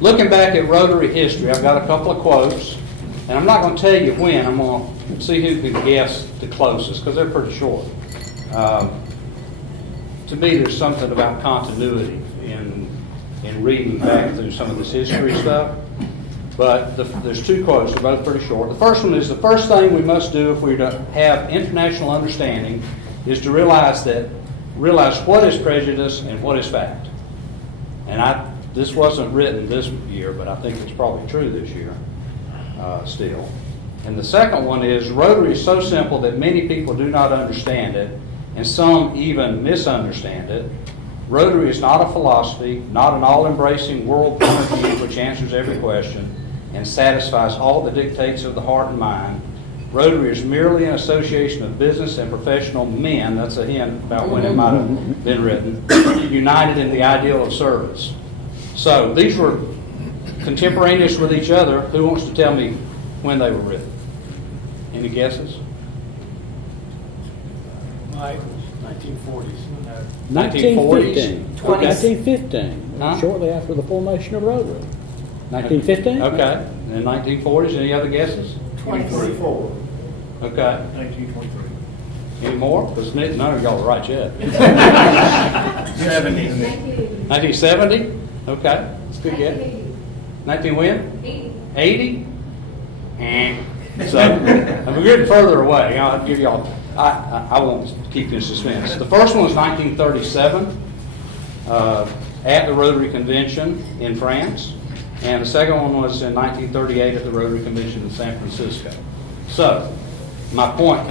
Looking back at Rotary history, I've got a couple of quotes, and I'm not going to tell you when. I'm going to see who can guess the closest, because they're pretty short. To me, there's something about continuity in reading back through some of this history stuff. But there's two quotes, they're both pretty short. The first one is, the first thing we must do if we're to have international understanding is to realize what is prejudice and what is fact. And this wasn't written this year, but I think it's probably true this year still. And the second one is, Rotary is so simple that many people do not understand it, and some even misunderstand it. Rotary is not a philosophy, not an all-embracing world point of view which answers every question and satisfies all the dictates of the heart and mind. Rotary is merely an association of business and professional men, that's a hint about when it might have been written, united in the ideal of service. So these were contemporaneous with each other. Who wants to tell me when they were written? Any guesses? Mike, 1940s. 1940s? 1915. Huh? Shortly after the formation of Rotary. 1915? Okay. And 1940s, any other guesses? 2034. Okay. 1923. Any more? Because none of y'all are right yet. 70. 1970? Okay. That's a good guess. 19 when? 80. 80? So, we're getting further away. I'll give y'all, I won't keep you in suspense. The first one was 1937 at the Rotary Convention in France. And the second one was in 1938 at the Rotary Convention in San Francisco. So, my point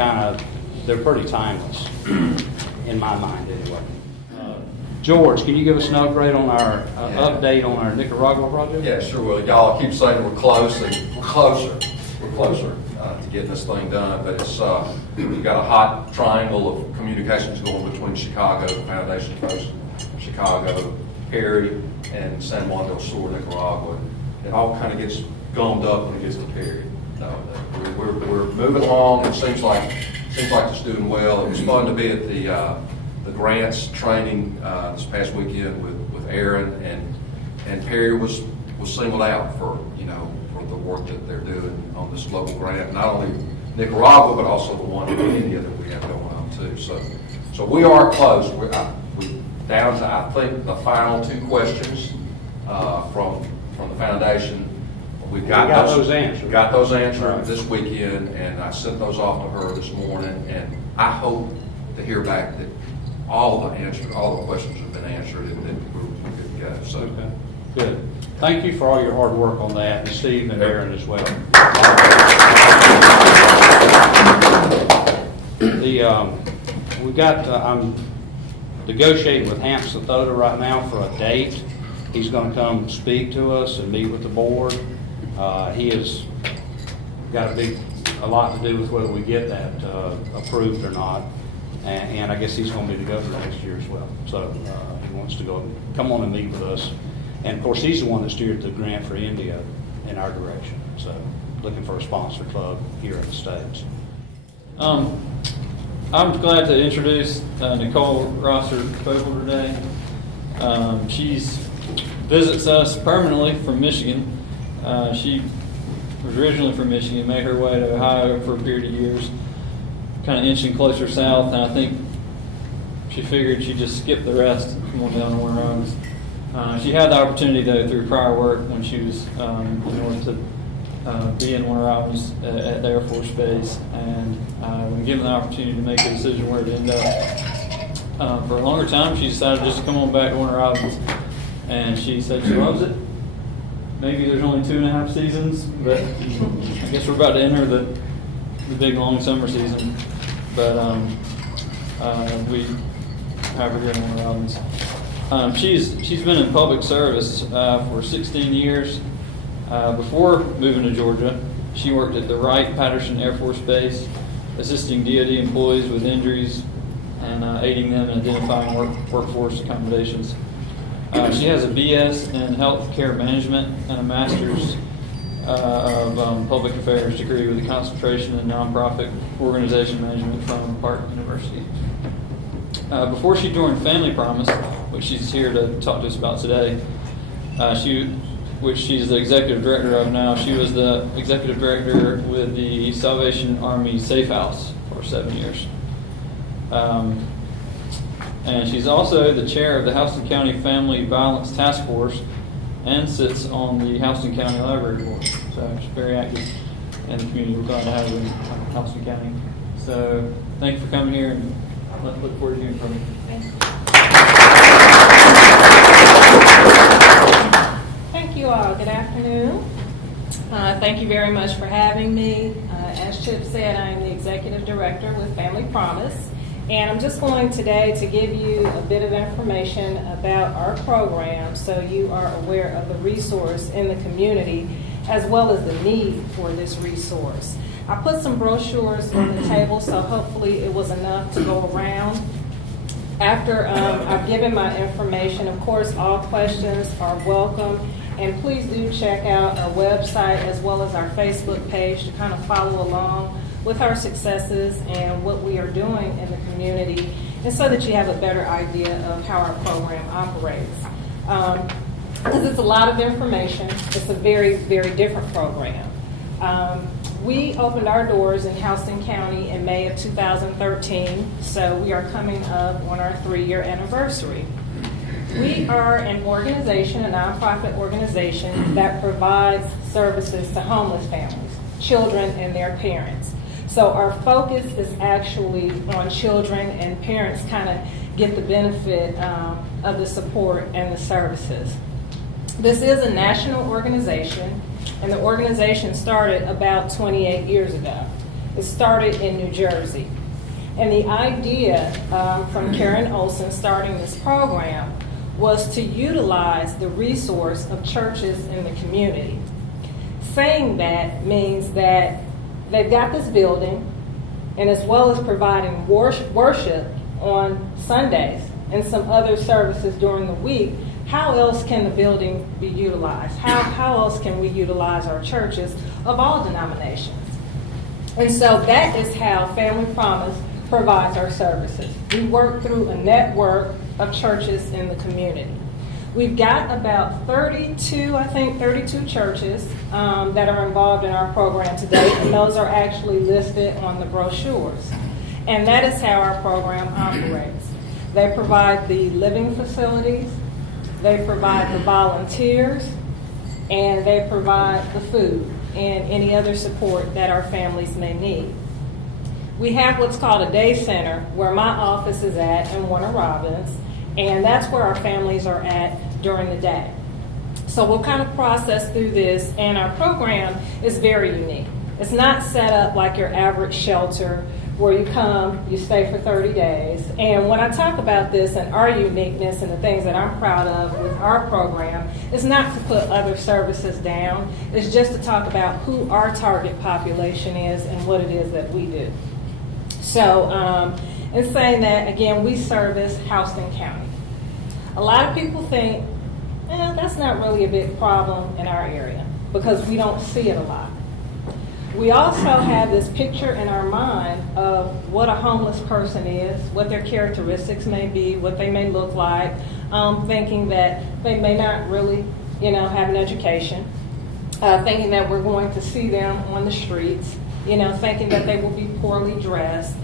they're pretty timeless, in my mind anyway. George, can you give us an update on our update on our Nicaragua project? Yeah, sure will. Y'all keep saying we're closer to getting this thing done, but it's we've got a hot triangle of communications going between Chicago, the Foundation Coast, Chicago, Perry, and San Juan del Sur, Nicaragua. It all kind of gets gummed up when it gets to Perry. No, we're moving along. It seems like it's doing well. It was fun to be at the grants training this past weekend with Aaron, and Perry was singled out for the work that they're doing on this global grant, not only Nicaragua but also the one in India that we have going on too. So we are close. We're down to, I think, the final two questions from the foundation. We got those answered. Got those answered this weekend, and I sent those off to her this morning. And I hope to hear back that all the questions have been answered, and that we're good to go. So Okay. Good. Thank you for all your hard work on that, and Steve and Aaron as well. I'm negotiating with Hamp Sathota right now for a date. He's going to come speak to us and meet with the board. He has got a lot to do with whether we get that approved or not. And I guess he's going to be the governor next year as well. So he wants to come on and meet with us. And of course, he's the one that steered the grant for India in our direction. So looking for a sponsor club here in the States. I'm glad to introduce Nicole Rosser-Vogel today. She visits us permanently from Michigan. She was originally from Michigan, made her way to Ohio for a period of years, kind of inching closer south, and I think she figured she'd just skip the rest and come on down to Warner Robins. She had the opportunity, though, through prior work when she was in order to be in Warner Robins at the Air Force Base, and when given the opportunity to make a decision where to end up, for a longer time, she decided just to come on back to Warner Robins, and she said she loves it. Maybe there's only 2.5 seasons, but I guess we're about to enter the big long summer season. But we have her here in Warner Robins. She's been in public service for 16 years. Before moving to Georgia, she worked at the Wright-Patterson Air Force Base, assisting DoD employees with injuries and aiding them in identifying workforce accommodations. She has a BS in healthcare management and a master's of public affairs degree with a concentration in nonprofit organization management from Park University. Before she joined Family Promise, which she's here to talk to us about today, which she's the executive director of now. She was the executive director with the Salvation Army Safe House for 7 years. And she's also the chair of the Houston County Family Violence Task Force and sits on the Houston County Library Board. So she's very active in the community. We're glad to have her in Houston County. So thank you for coming here, and let's look forward to hearing from you. Thank you all. Good afternoon. Thank you very much for having me. As Chip said, I am the Executive Director with Family Promise, and I'm just going today to give you a bit of information about our program so you are aware of the resource in the community as well as the need for this resource. I put some brochures on the table, so hopefully it was enough to go around. After I've given my information, of course, all questions are welcome. And please do check out our website as well as our Facebook page to kind of follow along with our successes and what we are doing in the community, and so that you have a better idea of how our program operates. Because it's a lot of information. It's a very, very different program. We opened our doors in Houston County in May of 2013, so we are coming up on our 3-year anniversary. We are an organization, a nonprofit organization that provides services to homeless families, children, and their parents. So our focus is actually on children, and parents kind of get the benefit of the support and the services. This is a national organization, and the organization started about 28 years ago. It started in New Jersey. And the idea from Karen Olson starting this program was to utilize the resource of churches in the community. Saying that means that they've got this building, and as well as providing worship on Sundays and some other services during the week, how else can the building be utilized? How else can we utilize our churches of all denominations? And so that is how Family Promise provides our services. We work through a network of churches in the community. We've got about 32 churches that are involved in our program today, and those are actually listed on the brochures. And that is how our program operates. They provide the living facilities, they provide the volunteers, and they provide the food and any other support that our families may need. We have what's called a day center where my office is at in Warner Robins, and that's where our families are at during the day. So we'll kind of process through this, and our program is very unique. It's not set up like your average shelter where you come, you stay for 30 days. And when I talk about this and our uniqueness and the things that I'm proud of with our program, it's not to put other services down. It's just to talk about who our target population is and what it is that we do. So in saying that, again, we service Houston County. A lot of people think, that's not really a big problem in our area because we don't see it a lot. We also have this picture in our mind of what a homeless person is, what their characteristics may be, what they may look like, thinking that they may not really, have an education, thinking that we're going to see them on the streets, thinking that they will be poorly dressed.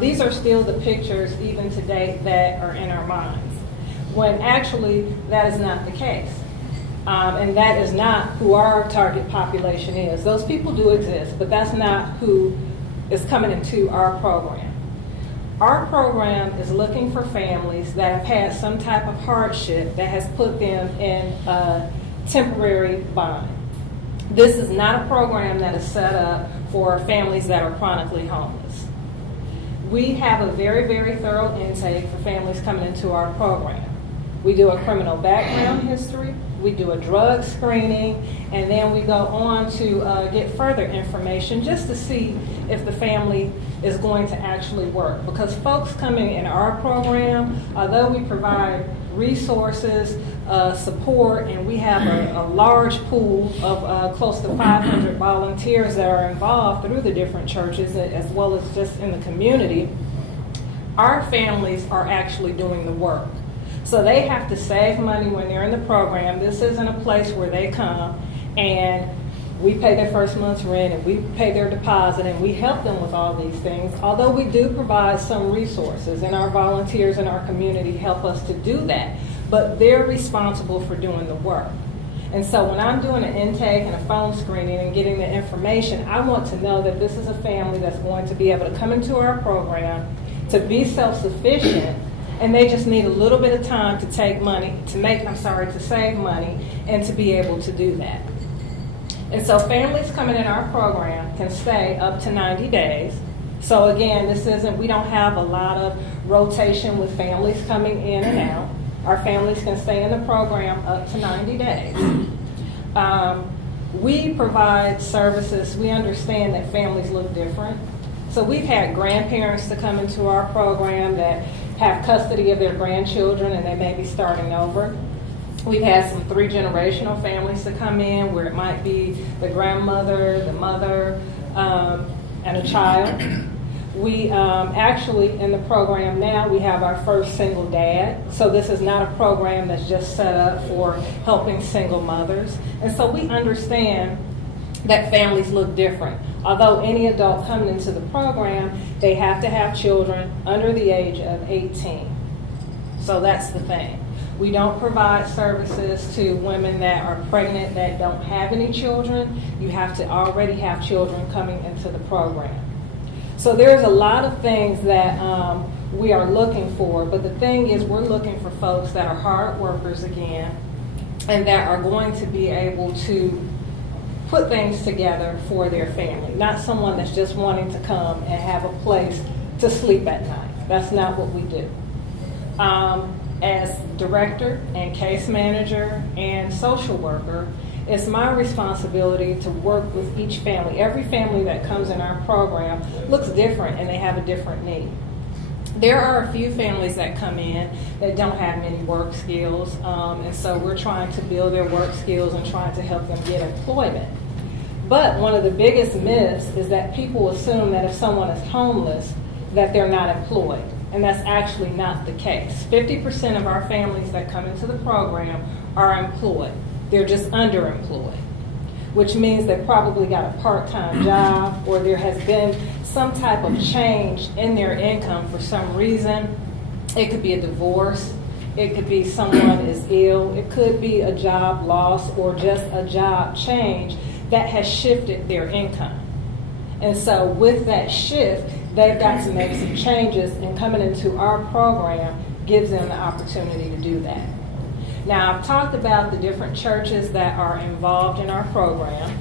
These are still the pictures, even today, that are in our minds, when actually that is not the case. And that is not who our target population is. Those people do exist, but that's not who is coming into our program. Our program is looking for families that have had some type of hardship that has put them in a temporary bind. This is not a program that is set up for families that are chronically homeless. We have a very, very thorough intake for families coming into our program. We do a criminal background history, we do a drug screening, and then we go on to get further information just to see if the family is going to actually work. Because folks coming in our program, although we provide resources, support, and we have a large pool of close to 500 volunteers that are involved through the different churches as well as just in the community, our families are actually doing the work. So they have to save money when they're in the program. This isn't a place where they come and we pay their first month's rent and we pay their deposit and we help them with all these things. Although we do provide some resources and our volunteers in our community help us to do that, but they're responsible for doing the work. And so when I'm doing an intake and a phone screening and getting the information, I want to know that this is a family that's going to be able to come into our program, to be self-sufficient, and they just need a little bit of time to save money, and to be able to do that. And so families coming in our program can stay up to 90 days. So again, we don't have a lot of rotation with families coming in and out. Our families can stay in the program up to 90 days. We provide services. We understand that families look different. So we've had grandparents to come into our program that have custody of their grandchildren and they may be starting over. We've had some 3-generational families to come in where it might be the grandmother, the mother, and a child. We actually, in the program now, we have our first single dad. So this is not a program that's just set up for helping single mothers. And so we understand that families look different. Although any adult coming into the program, they have to have children under the age of 18. So that's the thing. We don't provide services to women that are pregnant that don't have any children. You have to already have children coming into the program. So there's a lot of things that we are looking for, but the thing is we're looking for folks that are hard workers again and that are going to be able to put things together for their family, not someone that's just wanting to come and have a place to sleep at night. That's not what we do. As director and case manager and social worker, it's my responsibility to work with each family. Every family that comes in our program looks different and they have a different need. There are a few families that come in that don't have many work skills, and so we're trying to build their work skills and trying to help them get employment. But one of the biggest myths is that people assume that if someone is homeless, that they're not employed. And that's actually not the case. 50% of our families that come into the program are employed. They're just underemployed, which means they probably got a part-time job or there has been some type of change in their income for some reason. It could be a divorce. It could be someone is ill. It could be a job loss or just a job change that has shifted their income. And so with that shift, they've got to make some changes, and coming into our program gives them the opportunity to do that. Now, I've talked about the different churches that are involved in our program,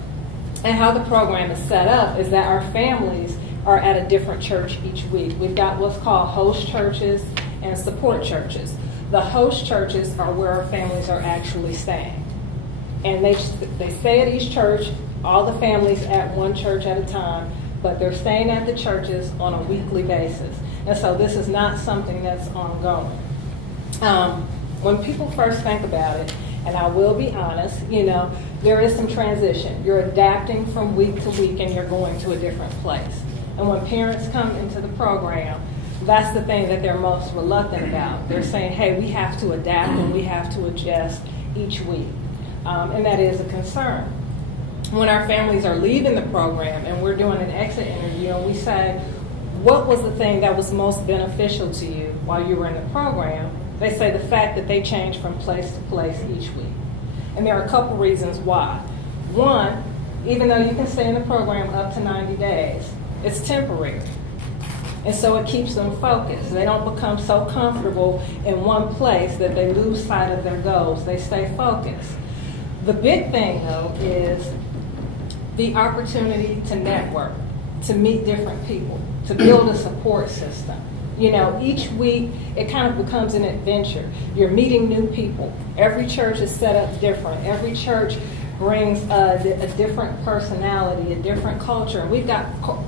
and how the program is set up is that our families are at a different church each week. We've got what's called host churches and support churches. The host churches are where our families are actually staying. And they stay at each church, all the families at one church at a time, but they're staying at the churches on a weekly basis. And so this is not something that's ongoing. When people first think about it, and I will be honest, there is some transition. You're adapting from week to week and you're going to a different place. And when parents come into the program, that's the thing that they're most reluctant about. They're saying, hey, we have to adapt and we have to adjust each week. And that is a concern. When our families are leaving the program and we're doing an exit interview and we say, what was the thing that was most beneficial to you while you were in the program? They say the fact that they change from place to place each week. And there are a couple reasons why. One, even though you can stay in the program up to 90 days, it's temporary. And so it keeps them focused. They don't become so comfortable in one place that they lose sight of their goals. They stay focused. The big thing, though, is the opportunity to network, to meet different people, to build a support system. Each week it kind of becomes an adventure. You're meeting new people. Every church is set up different. Every church brings a different personality, a different culture. And we've got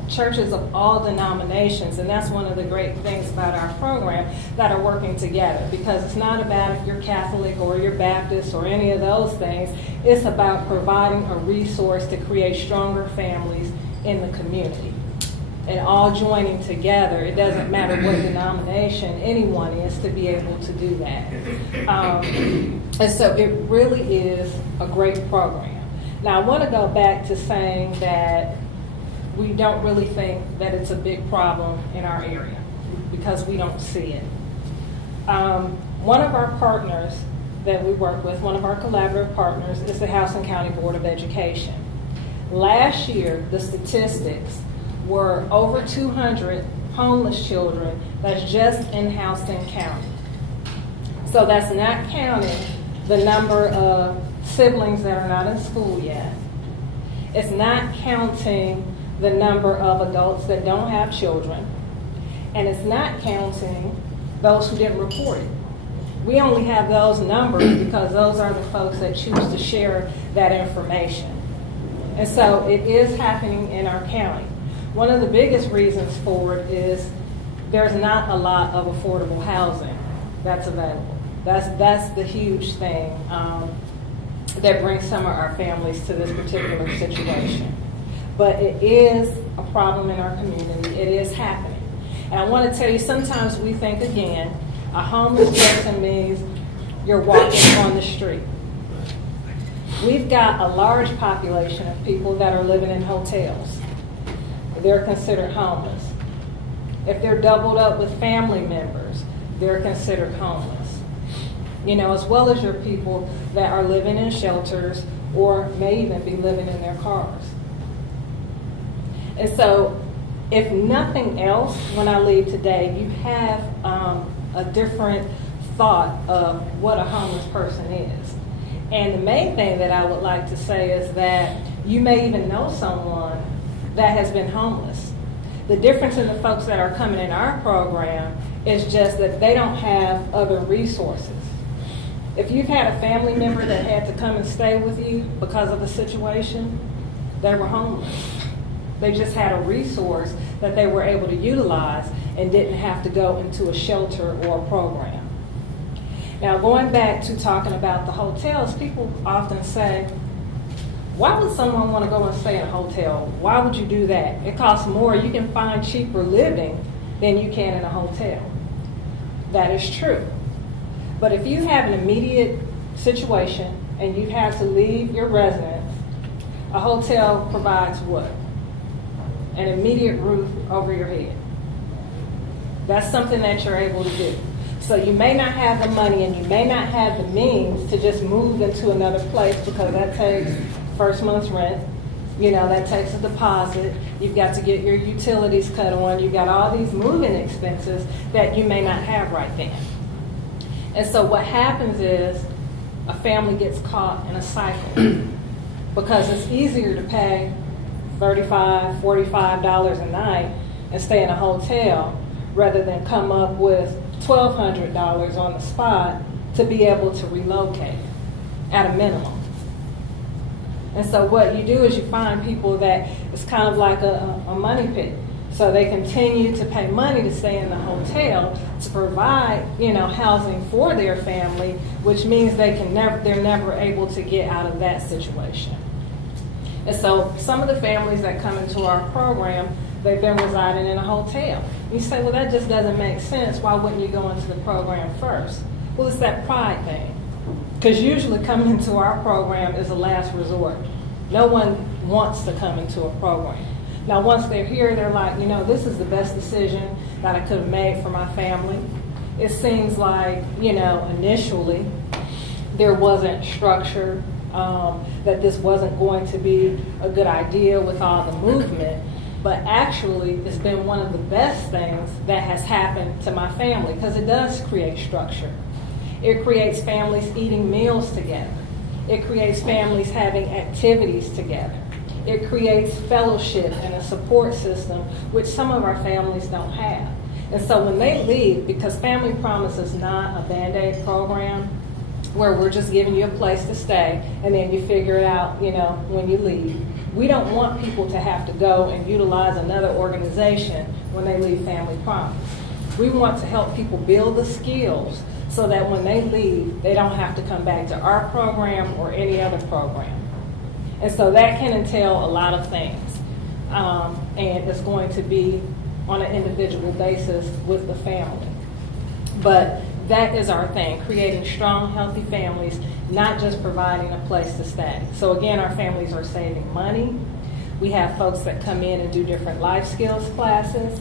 churches of all denominations, and that's one of the great things about our program, that are working together, because it's not about if you're Catholic or you're Baptist or any of those things. It's about providing a resource to create stronger families in the community. and all joining together. It doesn't matter what denomination anyone is to be able to do that. And so it really is a great program. Now I want to go back to saying that we don't really think that it's a big problem in our area because we don't see it. One of our partners that we work with, one of our collaborative partners, is the House and County Board of Education. Last year, the statistics were over 200 homeless children that's just in Houston County. So that's not counting the number of siblings that are not in school yet. It's not counting the number of adults that don't have children. And it's not counting those who didn't report it. We only have those numbers because those are the folks that choose to share that information. And so it is happening in our county. One of the biggest reasons for it is there's not a lot of affordable housing that's available. That's the huge thing that brings some of our families to this particular situation. But it is a problem in our community. It is happening. And I want to tell you, sometimes we think, again, a homeless person means you're walking on the street. We've got a large population of people that are living in hotels. They're considered homeless. If they're doubled up with family members, they're considered homeless. You know, as well as your people that are living in shelters or may even be living in their cars. And so, if nothing else, when I leave today, you have a different thought of what a homeless person is. And the main thing that I would like to say is that you may even know someone that has been homeless. The difference in the folks that are coming in our program is just that they don't have other resources. If you've had a family member that had to come and stay with you because of a situation, they were homeless. They just had a resource that they were able to utilize and didn't have to go into a shelter or a program. Now, going back to talking about the hotels, people often say, why would someone want to go and stay in a hotel? Why would you do that? It costs more. You can find cheaper living than you can in a hotel. That is true. But if you have an immediate situation and you have to leave your residence, a hotel provides what? An immediate roof over your head. That's something that you're able to do. So you may not have the money and you may not have the means to just move into another place because that takes first month's rent. You know, that takes a deposit. You've got to get your utilities cut on. You've got all these moving expenses that you may not have right then. And so what happens is a family gets caught in a cycle because it's easier to pay $35, $45 a night and stay in a hotel rather than come up with $1,200 on the spot to be able to relocate at a minimum. And so what you do is you find people that it's kind of like a money pit. So they continue to pay money to stay in the hotel to provide, you know, housing for their family, which means they're never able to get out of that situation. And so some of the families that come into our program, they've been residing in a hotel. You say, well, that just doesn't make sense. Why wouldn't you go into the program first? Well, it's that pride thing. Because usually coming into our program is a last resort. No one wants to come into a program. Now, once they're here, they're like, you know, this is the best decision that I could have made for my family. It seems like, you know, initially there wasn't structure, that this wasn't going to be a good idea with all the movement. But actually, it's been one of the best things that has happened to my family because it does create structure. It creates families eating meals together. It creates families having activities together. It creates fellowship and a support system, which some of our families don't have. And so when they leave, because Family Promise is not a Band-Aid program where we're just giving you a place to stay and then you figure it out, you know, when you leave. We don't want people to have to go and utilize another organization when they leave Family Promise. We want to help people build the skills so that when they leave, they don't have to come back to our program or any other program. And so that can entail a lot of things. and it's going to be on an individual basis with the family. But that is our thing, creating strong, healthy families, not just providing a place to stay. So again, our families are saving money. We have folks that come in and do different life skills classes,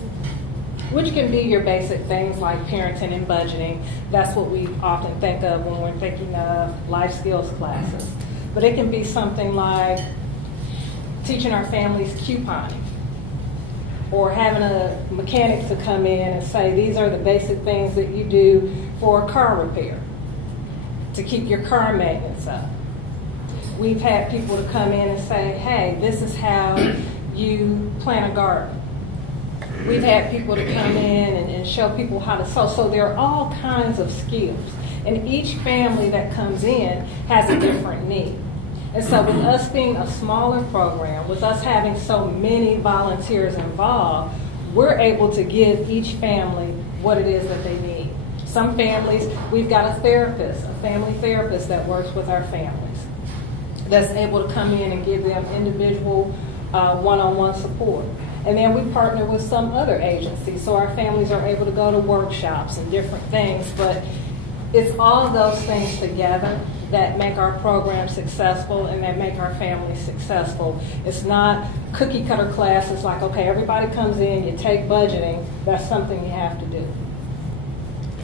which can be your basic things like parenting and budgeting. That's what we often think of when we're thinking of life skills classes. But it can be something like teaching our families couponing, or having a mechanic to come in and say, these are the basic things that you do for car repair, to keep your car maintenance up. We've had people to come in and say, hey, this is how you plant a garden. We've had people to come in and show people how to sew. So there are all kinds of skills. And each family that comes in has a different need. And so with us being a smaller program, with us having so many volunteers involved, we're able to give each family what it is that they need. Some families, we've got a therapist, a family therapist that works with our families, that's able to come in and give them individual one-on-one support. And then we partner with some other agencies, so our families are able to go to workshops and different things. But it's all of those things together that make our program successful and that make our families successful. It's not cookie cutter classes like, okay, everybody comes in, you take budgeting, that's something you have to do.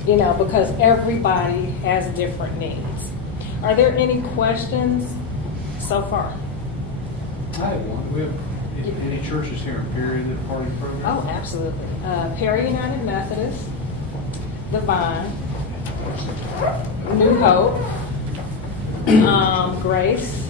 You know, because everybody has different needs. Are there any questions so far? I have one. We have any churches here in Perry that are part of the program? Oh, absolutely. Perry United Methodist, The Vine, New Hope, Grace,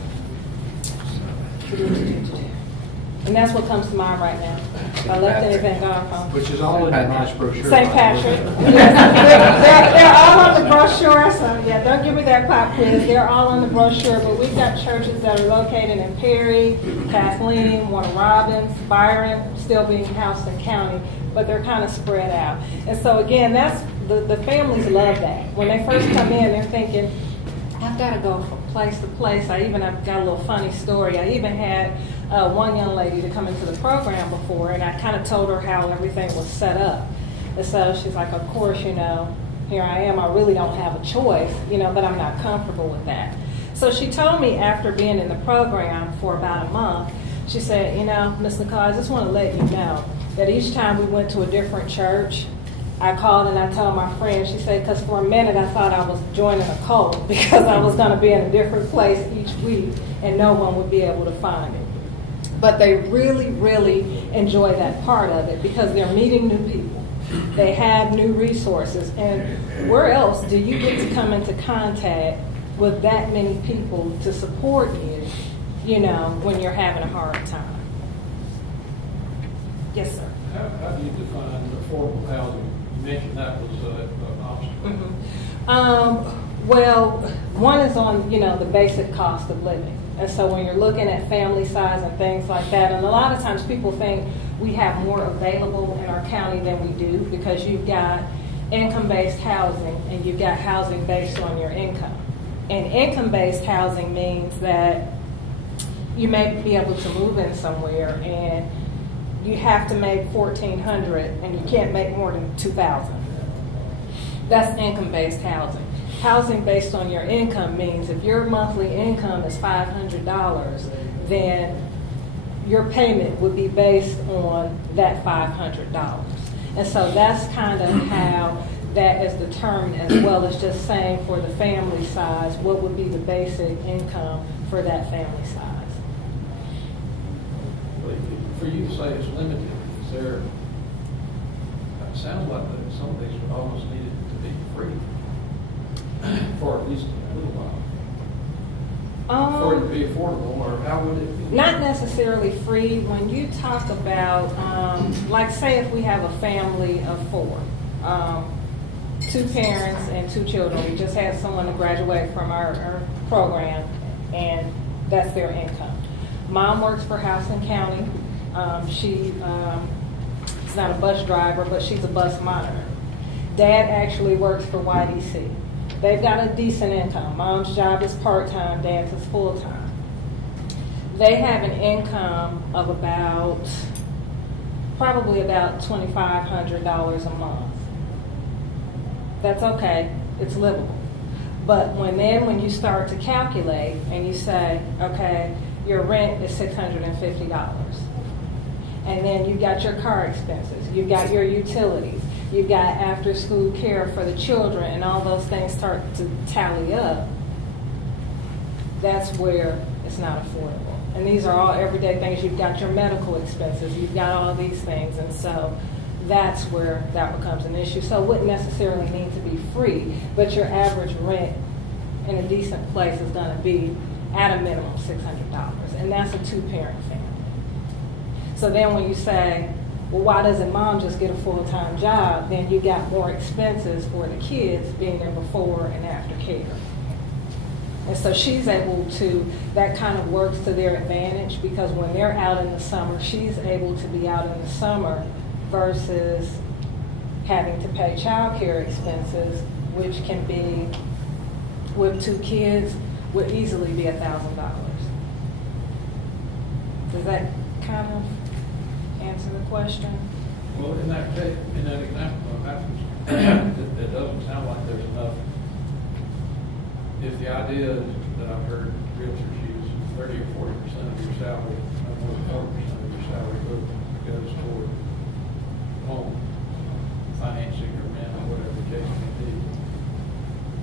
and that's what comes to mind right now. If I left anything off, Which is all in the nice brochure. St. Patrick. Yes. They're all on the brochure, so yeah, don't give me that pop quiz. They're all on the brochure, but we've got churches that are located in Perry, Kathleen, Warner Robins, Byron, still being Houston County, but they're kind of spread out. And so again, that's the families love that. When they first come in, they're thinking, I've got to go from place to place. I've got a little funny story. I even had one young lady to come into the program before, and I kind of told her how everything was set up. And so she's like, of course, you know, here I am. I really don't have a choice, you know, but I'm not comfortable with that. So she told me after being in the program for about a month, she said, you know, Ms. Nicole, I just want to let you know that each time we went to a different church, I called and I told my friend, she said, because for a minute I thought I was joining a cult because I was going to be in a different place each week and no one would be able to find me. But they really, really enjoy that part of it because they're meeting new people. They have new resources. And where else do you get to come into contact with that many people to support you, you know, when you're having a hard time? Yes, sir. How do you define affordable housing? You mentioned that was an obstacle. Mm-hmm. Well, one is on, you know, the basic cost of living. And so when you're looking at family size and things like that, and a lot of times people think we have more available in our county than we do because you've got income-based housing and you've got housing based on your income. And income-based housing means that you may be able to move in somewhere and you have to make $1,400 and you can't make more than $2,000. That's income-based housing. Housing based on your income means if your monthly income is $500, then your payment would be based on that $500. And so that's kind of how that is determined, as well as just saying for the family size, what would be the basic income for that family size. For you to say it's limited, is there, it sounds like that some of these would almost need it to be free for at least a little while. For it to be affordable, or how would it be? Not necessarily free. When you talk about, like say if we have a family of 4, 2 parents and 2 children, we just had someone to graduate from our program, and that's their income. Mom works for Houston County. She is not a bus driver, but she's a bus monitor. Dad actually works for YDC. They've got a decent income. Mom's job is part-time, dad's is full-time. they have an income of probably about $2,500 a month. That's okay, it's livable. But when you start to calculate and you say, okay, your rent is $650, and then you've got your car expenses, you've got your utilities, you've got after-school care for the children, and all those things start to tally up, that's where it's not affordable. And these are all everyday things. You've got your medical expenses, you've got all these things, and so that's where that becomes an issue. So it wouldn't necessarily need to be free, but your average rent in a decent place is going to be at a minimum $600, and that's a two-parent family. So then when you say, well, why doesn't mom just get a full-time job? Then you got more expenses for the kids being there before and after care. And so she's able to, that kind of works to their advantage, because when they're out in the summer, she's able to be out in the summer versus having to pay child care expenses, which can be, with 2 kids, would easily be $1,000. Does that kind of answer the question? Well, in that case, in that example of happens, it doesn't sound like there's enough. If the idea is that I've heard realtors use 30 or 40% of your salary, no more than 40% of your salary goes toward home, financing or rent or whatever the case may be.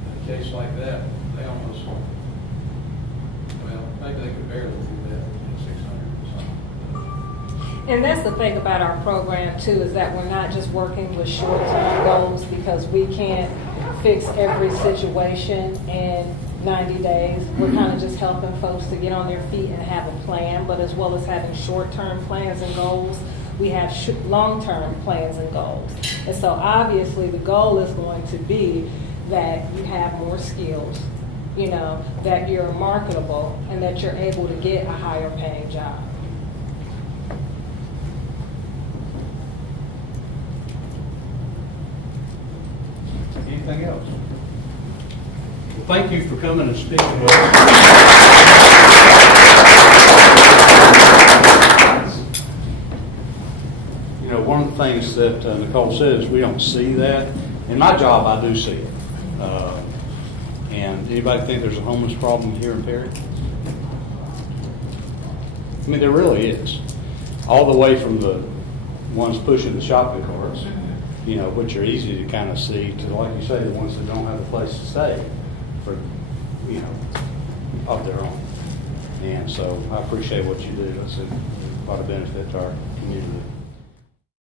In a case like that, they almost, well, maybe they could barely do that at 600 or something. And that's the thing about our program too, is that we're not just working with short-term goals, because we can't fix every situation in 90 days. We're kind of just helping folks to get on their feet and have a plan, but as well as having short-term plans and goals, we have long-term plans and goals. And so obviously the goal is going to be that you have more skills, that you're marketable, and that you're able to get a higher paying job. Anything else? Well, thank you for coming and speaking with us. One of the things that Nicole says, we don't see that. In my job, I do see it. And anybody think there's a homeless problem here in Perry? I mean, there really is. All the way from the ones pushing the shopping carts, which are easy to kind of see, to, like you say, the ones that don't have a place to stay for, of their own. And so I appreciate what you do. It's a lot of benefit to our community.